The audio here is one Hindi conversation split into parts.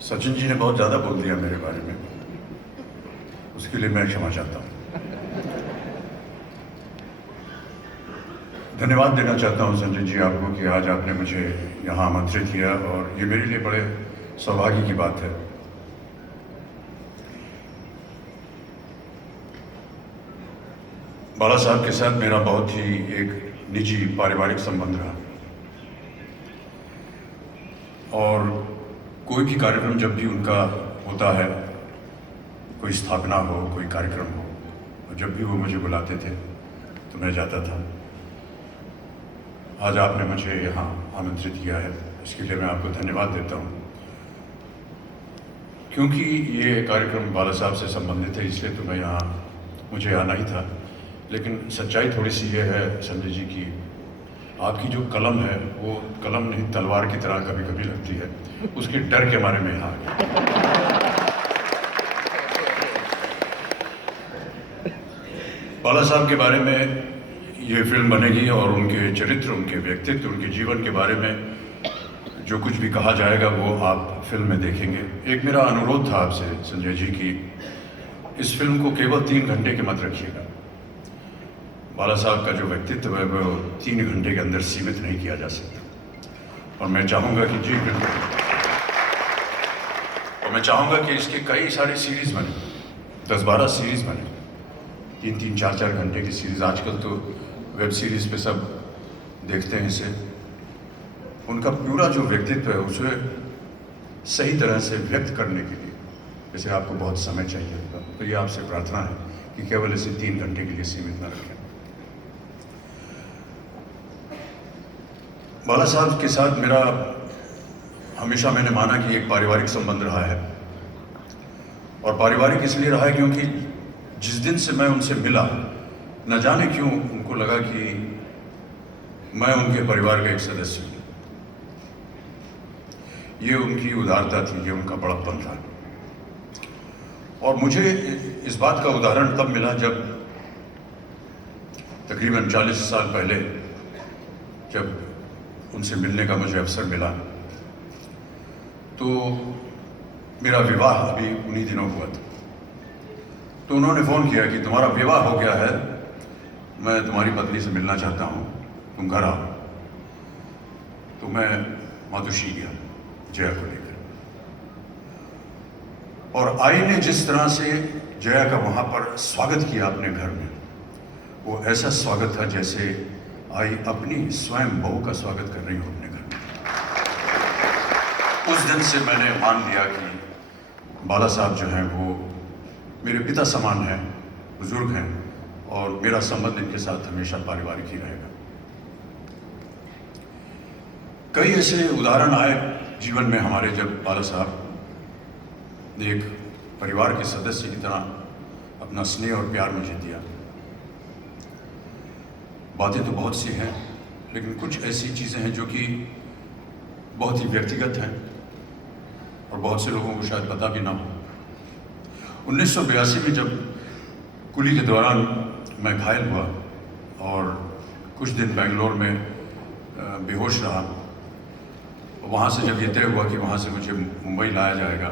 सचिन जी ने बहुत ज़्यादा बोल दिया मेरे बारे में, उसके लिए मैं क्षमा चाहता हूँ। धन्यवाद देना चाहता हूँ संजय जी आपको कि आज आपने मुझे यहाँ आमंत्रित किया, और ये मेरे लिए बड़े सौभाग्य की बात है। बाला साहब के साथ मेरा बहुत ही एक निजी पारिवारिक संबंध रहा, और कोई भी कार्यक्रम जब भी उनका होता है, कोई स्थापना हो, कोई कार्यक्रम हो, और जब भी वो मुझे बुलाते थे तो मैं जाता था। आज आपने मुझे यहाँ आमंत्रित किया है, इसके लिए मैं आपको धन्यवाद देता हूँ। क्योंकि ये कार्यक्रम बाला साहब से संबंधित है, इसलिए तो मैं यहाँ मुझे आना ही था। लेकिन सच्चाई थोड़ी सी ये है संजय जी की, आपकी जो कलम है वो कलम नहीं तलवार की तरह कभी कभी लगती है, उसके डर के मारे में यहाँ आ गया। बाला साहब के बारे में ये फिल्म बनेगी और उनके चरित्र, उनके व्यक्तित्व, उनके जीवन के बारे में जो कुछ भी कहा जाएगा वो आप फिल्म में देखेंगे। एक मेरा अनुरोध था आपसे संजय जी की इस फिल्म को केवल 3 घंटे के मत रखिएगा। बाला साहब का जो व्यक्तित्व है वो 3 घंटे के अंदर सीमित नहीं किया जा सकता, और मैं चाहूँगा कि जी बिल्कुल, और मैं चाहूँगा कि इसके कई सारी सीरीज़ बने, 10-12 सीरीज़ बने, 3-3, 4-4 घंटे की सीरीज़। आजकल तो वेब सीरीज़ पे सब देखते हैं इसे। उनका पूरा जो व्यक्तित्व है उसे सही तरह से व्यक्त करने के लिए जैसे आपको बहुत समय चाहिए होगा, तो ये आपसे प्रार्थना है कि केवल इसे 3 घंटे के लिए सीमित न रखें। बाला साहब के साथ मेरा हमेशा, मैंने माना कि एक पारिवारिक संबंध रहा है, और पारिवारिक इसलिए रहा है क्योंकि जिस दिन से मैं उनसे मिला, न जाने क्यों उनको लगा कि मैं उनके परिवार का एक सदस्य हूँ। ये उनकी उदारता थी, ये उनका बड़प्पन था। और मुझे इस बात का उदाहरण तब मिला जब तकरीबन 40 साल पहले जब उनसे मिलने का मुझे अवसर मिला, तो मेरा विवाह अभी उन्हीं दिनों हुआ था। तो उन्होंने फ़ोन किया कि तुम्हारा विवाह हो गया है, मैं तुम्हारी पत्नी से मिलना चाहता हूँ, तुम घर आओ। तो मैं मातोश्री गया जया को लेकर, और आई ने जिस तरह से जया का वहाँ पर स्वागत किया अपने घर में, वो ऐसा स्वागत था जैसे आई अपनी स्वयं बहू का स्वागत कर रही हो अपने घर में। उस दिन से मैंने मान लिया कि बाला साहब जो हैं वो मेरे पिता समान हैं, बुजुर्ग हैं, और मेरा संबंध इनके साथ हमेशा पारिवारिक ही रहेगा। कई ऐसे उदाहरण आए जीवन में हमारे, जब बाला साहब ने एक परिवार के सदस्य की तरह अपना स्नेह और प्यार मुझे दिया। बातें तो बहुत सी हैं, लेकिन कुछ ऐसी चीज़ें हैं जो कि बहुत ही व्यक्तिगत हैं और बहुत से लोगों को शायद पता भी ना हो। 1982 में जब कुली के दौरान मैं घायल हुआ और कुछ दिन बेंगलोर में बेहोश रहा, वहाँ से जब ये तय हुआ कि वहाँ से मुझे मुंबई लाया जाएगा,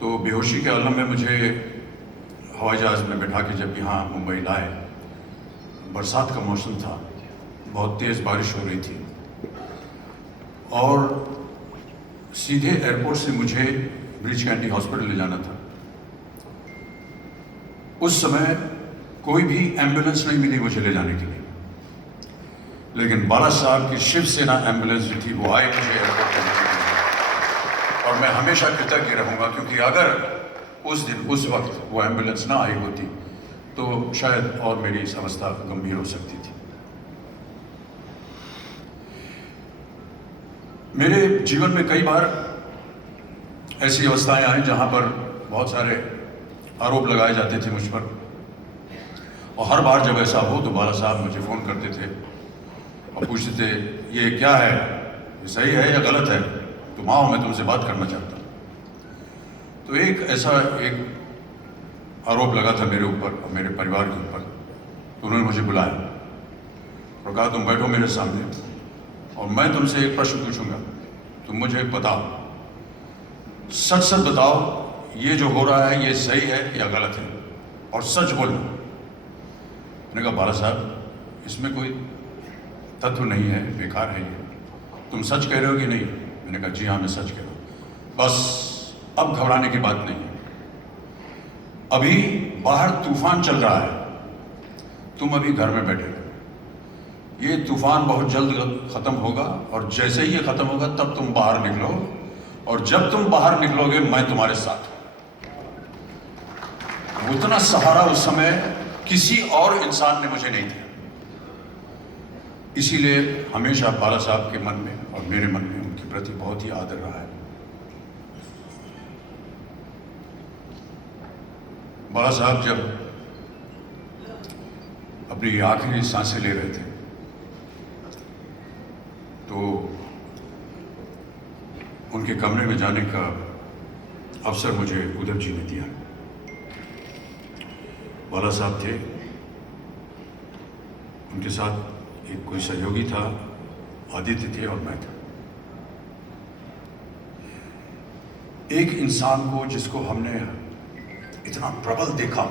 तो बेहोशी के आलम में मुझे हवाई जहाज़ में बैठा के जब यहाँ मुंबई लाए, बरसात का मौसम था, बहुत तेज़ बारिश हो रही थी, और सीधे एयरपोर्ट से मुझे ब्रीच कैंडी हॉस्पिटल ले जाना था। उस समय कोई भी एम्बुलेंस नहीं मिली मुझे ले जाने के लिए, लेकिन बाला साहब की शिवसेना एम्बुलेंस जो थी वो आई मुझे एयरपोर्ट पे लेने के लिए, और मैं हमेशा कृतज्ञ रहूँगा, क्योंकि अगर उस दिन उस वक्त वो एम्बुलेंस ना आई होती तो शायद और मेरी इस अवस्था गंभीर हो सकती थी। मेरे जीवन में कई बार ऐसी अवस्थाएं आई जहां पर बहुत सारे आरोप लगाए जाते थे मुझ पर, और हर बार जब ऐसा हो तो बाला साहब मुझे फ़ोन करते थे और पूछते थे ये क्या है, ये सही है या गलत है, तुम आओ, मैं तुमसे बात करना चाहता हूँ। तो एक ऐसा एक आरोप लगा था मेरे ऊपर और मेरे परिवार के ऊपर, तो उन्होंने मुझे बुलाया और कहा तुम बैठो मेरे सामने और मैं तुमसे एक प्रश्न पूछूंगा, तुम मुझे बताओ सच सच बताओ, ये जो हो रहा है ये सही है या गलत है, और सच बोलना। मैंने कहा बाला साहब इसमें कोई तत्व नहीं है, बेकार है ये, तुम सच कह रहे हो कि नहीं? मैंने कहा जी हाँ मैं सच कह रहा हूँ। बस अब घबराने की बात नहीं है, अभी बाहर तूफान चल रहा है, तुम अभी घर में बैठे रहो, ये तूफान बहुत जल्द खत्म होगा, और जैसे ही ये खत्म होगा तब तुम बाहर निकलो, और जब तुम बाहर निकलोगे मैं तुम्हारे साथ हूं। उतना सहारा उस समय किसी और इंसान ने मुझे नहीं दिया, इसीलिए हमेशा बाला साहब के मन में और मेरे मन में उनके प्रति बहुत ही आदर रहा है। बाला साहब जब अपनी आखिरी सांसें ले रहे थे तो उनके कमरे में जाने का अवसर मुझे उद्धव जी ने दिया। बाला साहब थे, उनके साथ एक कोई सहयोगी था, आदित्य थे और मैं था। एक इंसान को जिसको हमने इतना प्रबल देखा,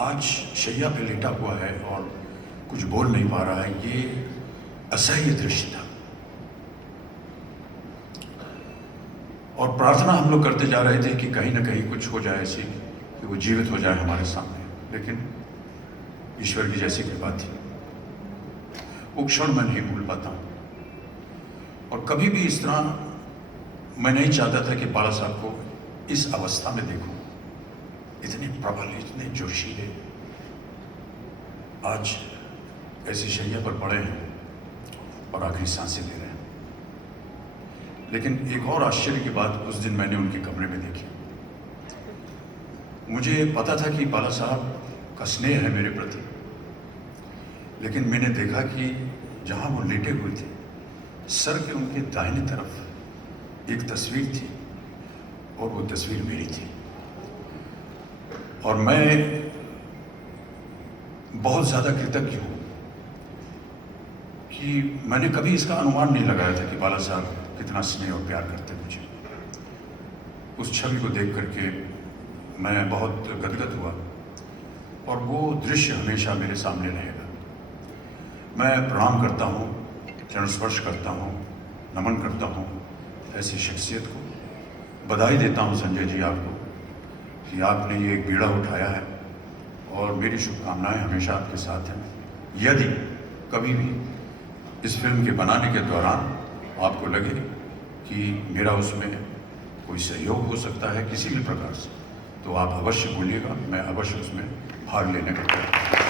आज शैया पे लेटा हुआ है और कुछ बोल नहीं पा रहा है, ये असह्य दृश्य था। और प्रार्थना हम लोग करते जा रहे थे कि कहीं ना कहीं कुछ हो जाए ऐसी कि वो जीवित हो जाए हमारे सामने, लेकिन ईश्वर की जैसी कृपा थी, वो क्षण मैं नहीं भूल पाता हूं। और कभी भी इस तरह मैं नहीं चाहता था कि बाला साहब को इस अवस्था में देखूं, इतने प्रबल, इतने जोशीले, आज ऐसी शैया पर पड़े हैं और आखिरी सांसें ले रहे हैं। लेकिन एक और आश्चर्य की बात उस दिन मैंने उनके कमरे में देखी। मुझे पता था कि बाला साहब का स्नेह है मेरे प्रति, लेकिन मैंने देखा कि जहां वो लेटे हुए थे, सर के उनके दाहिनी तरफ एक तस्वीर थी, और वो तस्वीर मेरी थी। और मैं बहुत ज़्यादा कृतज्ञ हूँ कि मैंने कभी इसका अनुमान नहीं लगाया था कि बाला साहब कितना स्नेह और प्यार करते मुझे। उस छवि को देख करके मैं बहुत गदगद हुआ, और वो दृश्य हमेशा मेरे सामने रहेगा। मैं प्रणाम करता हूँ, चरण स्पर्श करता हूँ, नमन करता हूँ ऐसी शख्सियत को। बधाई देता हूँ संजय जी आपको कि आपने ये एक बीड़ा उठाया है, और मेरी शुभकामनाएं हमेशा आपके साथ हैं। यदि कभी भी इस फिल्म के बनाने के दौरान आपको लगे कि मेरा उसमें कोई सहयोग हो सकता है किसी भी प्रकार से, तो आप अवश्य बोलिएगा, मैं अवश्य उसमें भाग लेने का प्रयास करूँगा।